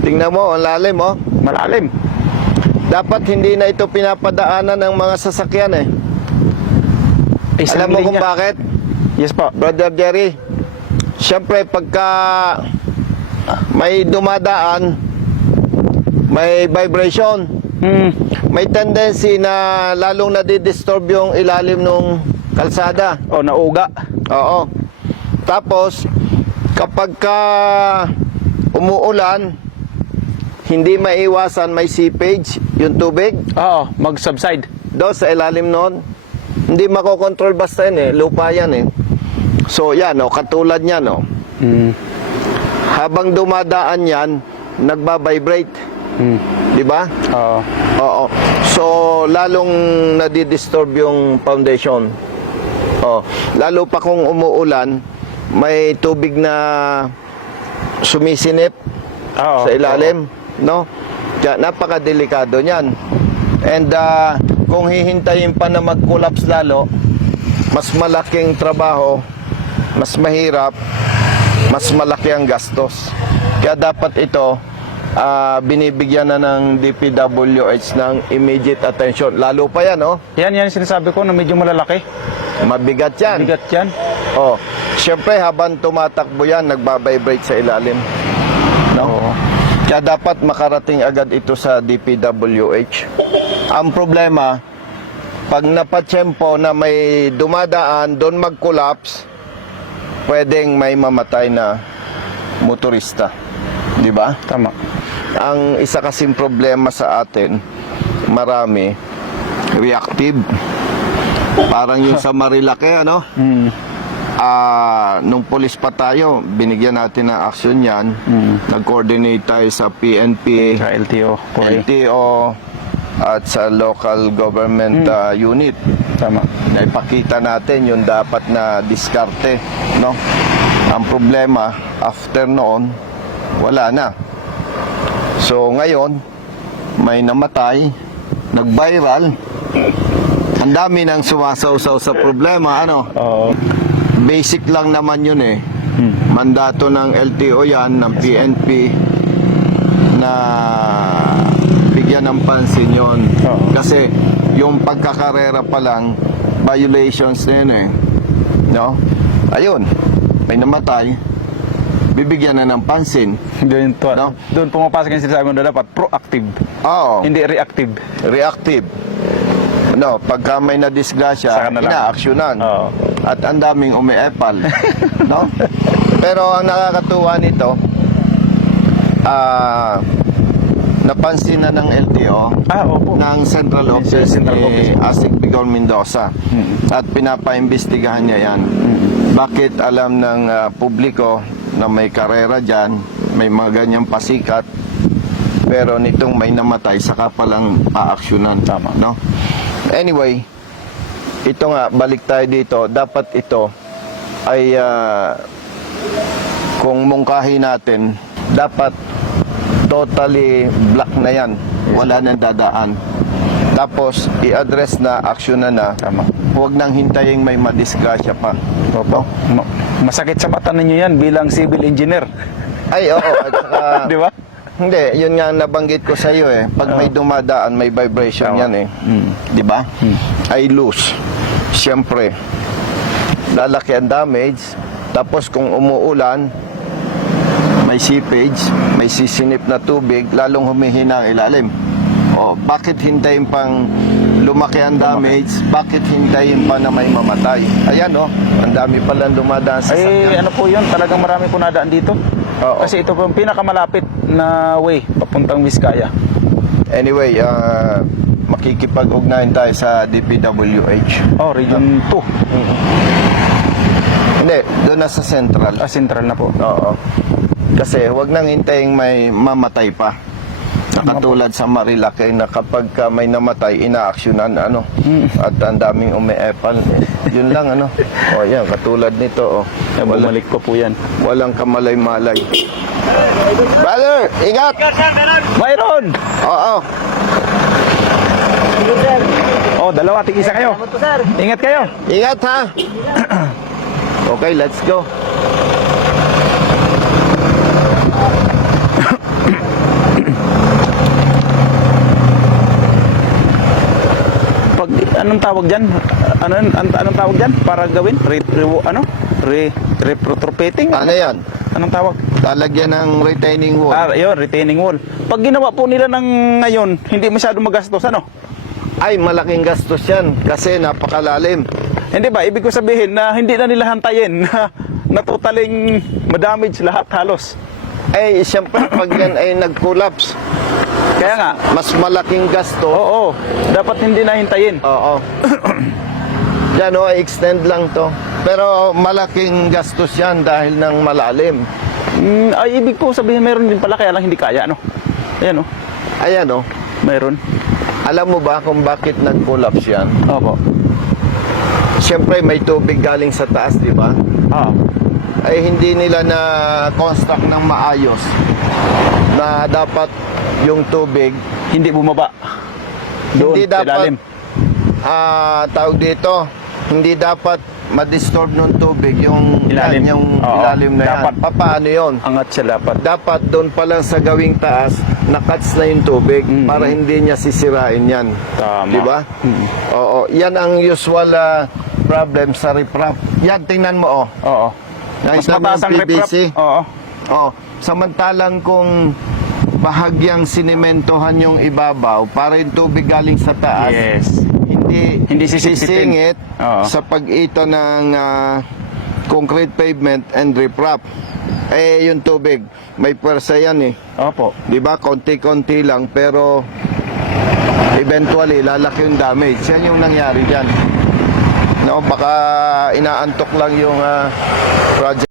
Tingnan mo, ang lalim oh. Malalim. Dapat hindi na ito pinapadaanan ng mga sasakyan eh. Isang Alam mo kung linya. bakit? Yes po. Brother Jerry, siyempre pagka may dumadaan, may vibration, may tendency na lalong nadidisturb yung ilalim ng kalsada. O, nauga. Oo. Tapos, kapag ka umuulan, hindi maiwasan may seepage, yung tubig, Oo, mag-subside. doon sa ilalim noon. Hindi makokontrol basta yan eh, lupa yan eh. So yan o, katulad yan o. Habang dumadaan yan, nagbabibrate. Di ba? Oo. Oo. So, lalong nadidisturb yung foundation. Oh, lalo pa kung umuulan, may tubig na sumisinip Oo. sa ilalim, no? Kaya napakadelikado niyan. And kung hihintayin pa na mag-collapse lalo, mas malaking trabaho, mas mahirap, mas malaki ang gastos. Kaya dapat ito binibigyan na ng DPWH ng immediate attention. Lalo pa yan, oh. Yan sinasabi ko na medyo malalaki. Mabigat yan. Bigat yan. Oh, syempre habang tumatakbo yan, nagbabibrate sa ilalim. No? Oo. Kaya dapat makarating agad ito sa DPWH. Ang problema, pag napatsyempo na may dumadaan, doon mag-collapse, pwedeng may mamatay na motorista. Di ba? Tama. Ang isa kasing problema sa atin, marami, reactive. Parang yung sa Marilake, ano? Nung police pa tayo, binigyan natin ng action yan. Nag-coordinate tayo sa PNP, Sa LTO. LTO, at sa local government unit. Tama. Naipakita natin yung dapat na diskarte, no? Ang problema, after noon, wala na. So ngayon, may namatay, nag-viral. Ang dami nang sumasawsaw sa problema, ano? Oo. Basic lang naman yun eh. Mandato ng LTO yan, ng PNP, na bigyan ng pansin yun. Oo. Kasi yung pagkakarera pa lang, violations na yun eh. No? Ayun, may namatay, bibigyan na ng pansin. Doon, No? doon pumapasok yung sinasabi mo na dapat proactive. Oo, Hindi reactive. reactive. No, pagka may nadisgrasya, Saka na lang. inaaksyonan. Oo. At ang daming umiepal. No? Pero ang nakakatuwa nito, napansin na ng LTO, Opo. ng Central Office Central ni Office. Asik Bigor Mendoza. At pinapaimbestigahan niya yan. Bakit alam ng publiko na may karera dyan, may mga ganyang pasikat, pero nitong may namatay, saka palang paaksyonan. Tama. No? Anyway, ito nga, balik tayo dito. Dapat ito ay kung mungkahi natin, dapat totally black na yan. Wala nang dadaan. Tapos, i-address na, action na. Tama. Huwag nang hintayin may madisgrasya pa. Opo. Masakit sa mata ninyo yan bilang civil engineer. Ay, oo. At saka, Di ba? hindi, yun nga nabanggit ko sa iyo eh. Pag may dumadaan, may vibration Tama. yan eh. Di ba? Ay loose. Siyempre, lalaki ang damage. Tapos kung umuulan, may seepage, may sisinip na tubig, lalong humihina ang ilalim. O, bakit hintayin pang lumaki ang damage? Bakit hintayin pa na may mamatay? Ayan o, ang dami palang dumadaan sa sakyan. Ano po yun? Talagang marami po nadaan dito. Oo. Kasi ito po yung pinakamalapit na way papuntang Vizcaya. Anyway, makikipag-ugnayan tayo sa DPWH. Oh, Region 2. Hindi, doon na sa Central. Central na po. Oo. Kasi huwag nang hintayin may mamatay pa. Katulad sa Marilake na kapag may namatay, inaaksyonan, ano. At ang daming umiepal. Yun lang, ano. O yan, katulad nito, Bumalik pa po yan. walang kamalay-malay. Brother, ingat! Mayroon! Oo. Oh, dalawa, tig-isa kayo. Ingat kayo. Ingat, ha? Okay, let's go. Anong tawag diyan? Anong tawag diyan para gawin? Retrofitting? Ano yan? Anong tawag? Lalagyan ng retaining wall. Yun, retaining wall. Pag ginawa po nila ng ngayon, hindi masyado magastos, ano? Ay, malaking gastos yan kasi napakalalim. Hindi ba? Ibig ko sabihin na hindi na nila hantayin na totaling madamage lahat halos. Ay, siyempre, pag yan ay nag-collapse, Kaya nga, mas malaking gasto. oo, dapat hindi na hintayin. Oo. Yan o, extend lang to. Pero malaking gastos yan dahil ng malalim. Ay, ibig ko sabihin meron din pala, kaya lang hindi kaya, no? Ayan, no? Ayan o. Meron. Alam mo ba kung bakit nag-collapse yan? Opo. Siyempre, may tubig galing sa taas, di ba? Ay hindi nila na construct ng maayos na dapat yung tubig Hindi bumaba. Doon, hindi sa dapat ilalim. tawag dito, hindi dapat ma-disturb ng tubig yung Ilalim. yan, yung Oo, ilalim na dapat. yan. Paano yun? Angat siya dapat. Dapat doon pa lang sa gawing taas, nakats na yung tubig para hindi niya sisirain yan. Tama. Di ba? Oo, yan ang usual problem sa riprap. Yan, tingnan mo, oh. Oo. Mas Nakita mo mataas yung ang riprap. PVC? Oo. Oh, samantalang kung bahagyang sinementohan yung ibabaw para yung tubig galing sa taas, Yes. hindi sisipsipin. sisingit Oo. sa pagitan ng concrete pavement and riprap. Eh, yung tubig, may pwersa yan eh. Opo. Di ba? Konti-konti lang, pero eventually, lalaki yung damage. Yan yung nangyari dyan. No, baka inaantok lang yung project.